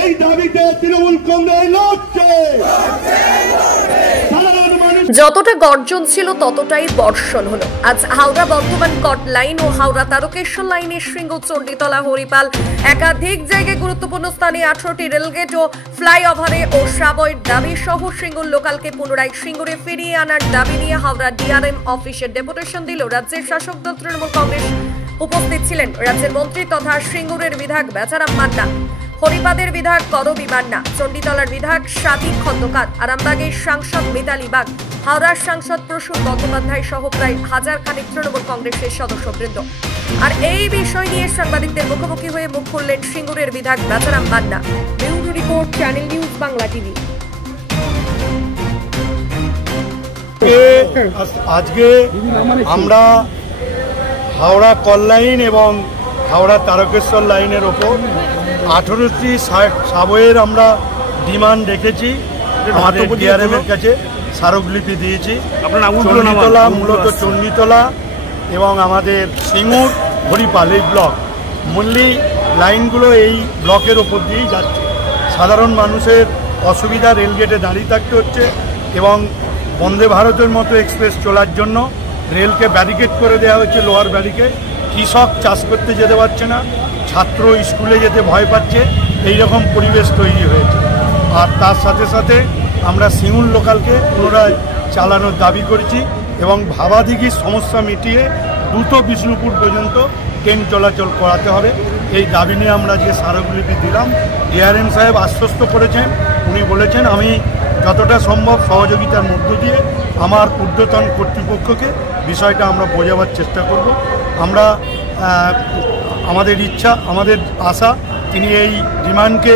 এই দাবিতে তৃণমূল কংগ্রেস লড়ছে। যতটা গর্জন ছিল ততটাই বর্ষণ হলো। আজ হাওড়া বর্ধমান কট লাইন ও হাওড়া তারকেশ্বর লাইনের শৃঙ্গ, চণ্ডীতলা, হরিপাল একাধিক জায়গায় গুরুত্বপূর্ণ স্থানে 18টি রেলগেট ও ফ্লাইওভারে ও সাবওয়ের দাবি সহ সিঙ্গুর লোকালকে পুনরায় সিঙ্গুরে ফিরিয়ে আনার দাবি নিয়ে হাওড়া ডিআরএম অফিসের ডেপুটেশন দিল রাজ্যের শাসক দল তৃণমূল কংগ্রেস। উপস্থিত ছিলেন রাজ্যের মন্ত্রী তথা সিঙ্গুরের বিধায়ক বেচারাম মান্না, হরিপাদের বিধায়ক করবী মান্না, চণ্ডীতলার বিধায়ক সাথী খন্দকার, আরামবাগের সাংসদ মিতালি বাগ, হাওড়ার সাংসদ প্রসূন বন্দ্যোপাধ্যায় সহ প্রায় হাজার খানেক তৃণমূল কংগ্রেসের সদস্যবৃন্দ। আর এই বিষয় নিয়ে সাংবাদিকদের মুখোমুখি হয়ে মুখ খুললেন সিঙ্গুরের বিধায়ক Becharam Manna. Bureau report, channel news Bangla TV. আজকে আমরা হাওড়া কল লাইন এবং হাওড়া তারকেশ্বর লাইনের ওপর 18টি সাবওয়ের আমরা ডিমান্ড রেখেছি। আমাদের ডিআরএম এর কাছে স্মারকলিপি দিয়েছি। চণ্ডীতলা, মূলত চণ্ডীতলা এবং আমাদের সিঙ্গুর, হরিপাল এই ব্লক মূল্যী লাইনগুলো এই ব্লকের ওপর দিয়েই যাচ্ছে। সাধারণ মানুষের অসুবিধা, রেলগেটে দাঁড়িয়ে থাকতে হচ্ছে এবং বন্দে ভারতের মতো এক্সপ্রেস চলার জন্য রেলকে ব্যারিকেড করে দেওয়া হচ্ছে, লোহার ব্যারিকেড। কৃষক চাষ করতে যেতে পারছে না, ছাত্র স্কুলে যেতে ভয় পাচ্ছে, এইরকম পরিবেশ তৈরি হয়েছে। আর তার সাথে সাথে আমরা সিঙ্গুর লোকালকে পুনরায় চালানোর দাবি করেছি এবং ভাবাদিঘির সমস্যা মিটিয়ে দ্রুত বিষ্ণুপুর পর্যন্ত ট্রেন চলাচল করাতে হবে। এই দাবি নিয়ে আমরা যে স্মারকলিপি দিলাম, ডিআরএম সাহেব আশ্বস্ত করেছেন, উনি বলেছেন আমি যতটা সম্ভব সহযোগিতার মধ্য দিয়ে আমার ঊর্ধ্বতন কর্তৃপক্ষকে বিষয়টা আমরা বোঝাবার চেষ্টা করব। আমরা আমাদের ইচ্ছা, আমাদের আশা তিনি এই ডিমান্ডকে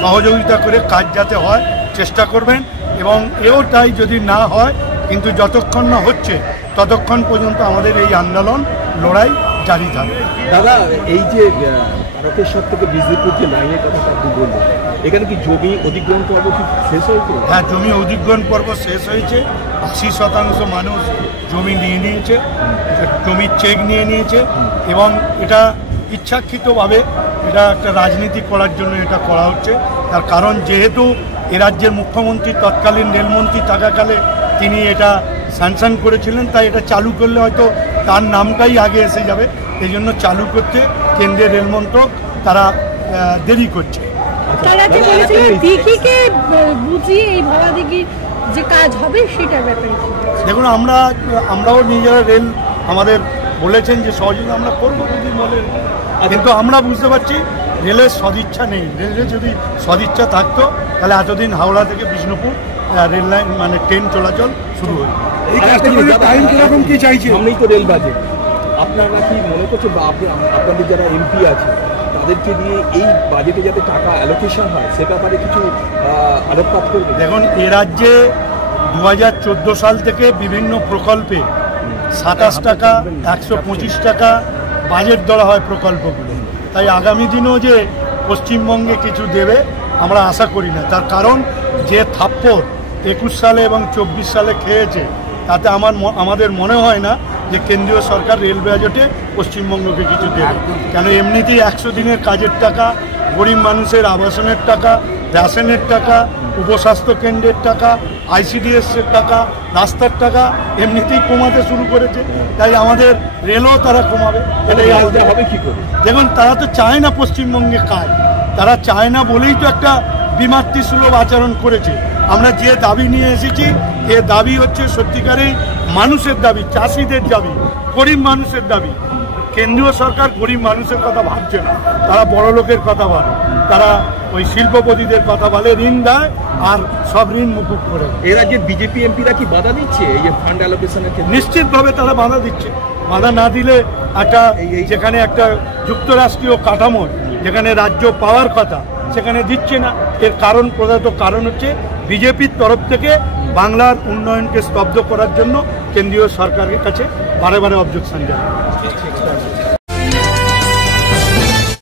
সহযোগিতা করে কাজ যাতে হয় চেষ্টা করবেন এবং এও তাই যদি না হয় কিন্তু যতক্ষণ না হচ্ছে ততক্ষণ পর্যন্ত আমাদের এই আন্দোলন লড়াই জারি থাকবে। দাদা, এই যে তারকেশ্বর থেকে বিজলিপুর যে লাইনের কথা আপনি বললেন, এখানে কি জমি অধিগ্রহণ পর্ব কি শেষ হয়েছে? হ্যাঁ, জমি অধিগ্রহণ পর্ব শেষ হয়েছে। 80% মানুষ জমি নিয়ে নিয়েছে, জমির চেক নিয়ে নিয়েছে এবং এটা ইচ্ছাকৃতভাবে এটা একটা রাজনীতি করার জন্য এটা করা হচ্ছে। তার কারণ যেহেতু এ রাজ্যের মুখ্যমন্ত্রী তৎকালীন রেলমন্ত্রী থাকাকালে তিনি এটা স্যাংশন করেছিলেন, তাই এটা চালু করলে হয়তো তার নামটাই আগে এসে যাবে। এই জন্য চালু করতে কেন্দ্রের রেলমন্ত্রক তারা দেরি করছে। দেখুন, আমরাও নিজেরা রেল আমাদের বলেছেন যে সহযোগিতা আমরা করবো যদি বলে, কিন্তু আমরা বুঝতে পারছি রেলের সদিচ্ছা নেই। রেলের যদি সদিচ্ছা থাকতো তাহলে এতদিন হাওড়া থেকে বিষ্ণুপুর রেল লাইন মানে ট্রেন চলাচল শুরু হয়ে টাইম কিরকম কি চাইছে? সামনেই তো রেল বাজেট, আপনারা কি মনে করছেন বা আপনাদের যারা এমপি আছে তাদেরকে দিয়ে এই বাজেটে যাতে টাকা অ্যালোকেশন হয় সে ব্যাপারে কিছু আলোকপাত করবে? দেখুন, এ রাজ্যে 2014 সাল থেকে বিভিন্ন প্রকল্পে 27 টাকা, 125 টাকা বাজেট ধরা হয় প্রকল্পগুলো। তাই আগামী দিনেও যে পশ্চিমবঙ্গে কিছু দেবে আমরা আশা করি না। তার কারণ যে থাপ্পড় 21 সালে এবং 24 সালে খেয়েছে তাতে আমাদের মনে হয় না যে কেন্দ্রীয় সরকার রেল বাজেটে পশ্চিমবঙ্গকে কিছু দেবে। কেন এমনিতেই 100 দিনের কাজের টাকা, গরিব মানুষের আবাসনের টাকা, রেশনের টাকা, উপস্বাস্থ্য কেন্দ্রের টাকা, আইসিডিএসের টাকা, রাস্তার টাকা এমনিতেই কমাতে শুরু করেছে। তাই আমাদের রেলও তারা কমাবে। এটাই হবে কি করে? দেখুন, তারা তো চায় না পশ্চিমবঙ্গে কাজ, তারা চায় না বলেই তো একটা বিমাতৃসুলভ আচরণ করেছে। আমরা যে দাবি নিয়ে এসেছি এ দাবি হচ্ছে সত্যিকারেই মানুষের দাবি, চাষিদের দাবি, গরিব মানুষের দাবি। কেন্দ্রীয় সরকার গরিব মানুষের কথা ভাবছে না, তারা বড় লোকের কথা বলে, তারা ওই শিল্পপতিদের কথা বলে, ঋণ দেয় আর সব ঋণ মুকুব করে। এ রাজ্যের বিজেপি এমপিরা কি বাধা দিচ্ছে এই যে ফান্ড অ্যালোকেশনের ক্ষেত্রে? নিশ্চিতভাবে তারা বাধা দিচ্ছে। বাধা না দিলে একটা যেখানে একটা যুক্তরাষ্ট্রীয় কাঠামো যেখানে রাজ্য পাওয়ার কথা সেখানে দিচ্ছে না। এর প্রধানত কারণ হচ্ছে বিজেপির তরফ থেকে বাংলার উন্নয়নকে স্তব্ধ করার জন্য কেন্দ্রীয় সরকারের কাছে বারে বারে অবজেকশন জানায়।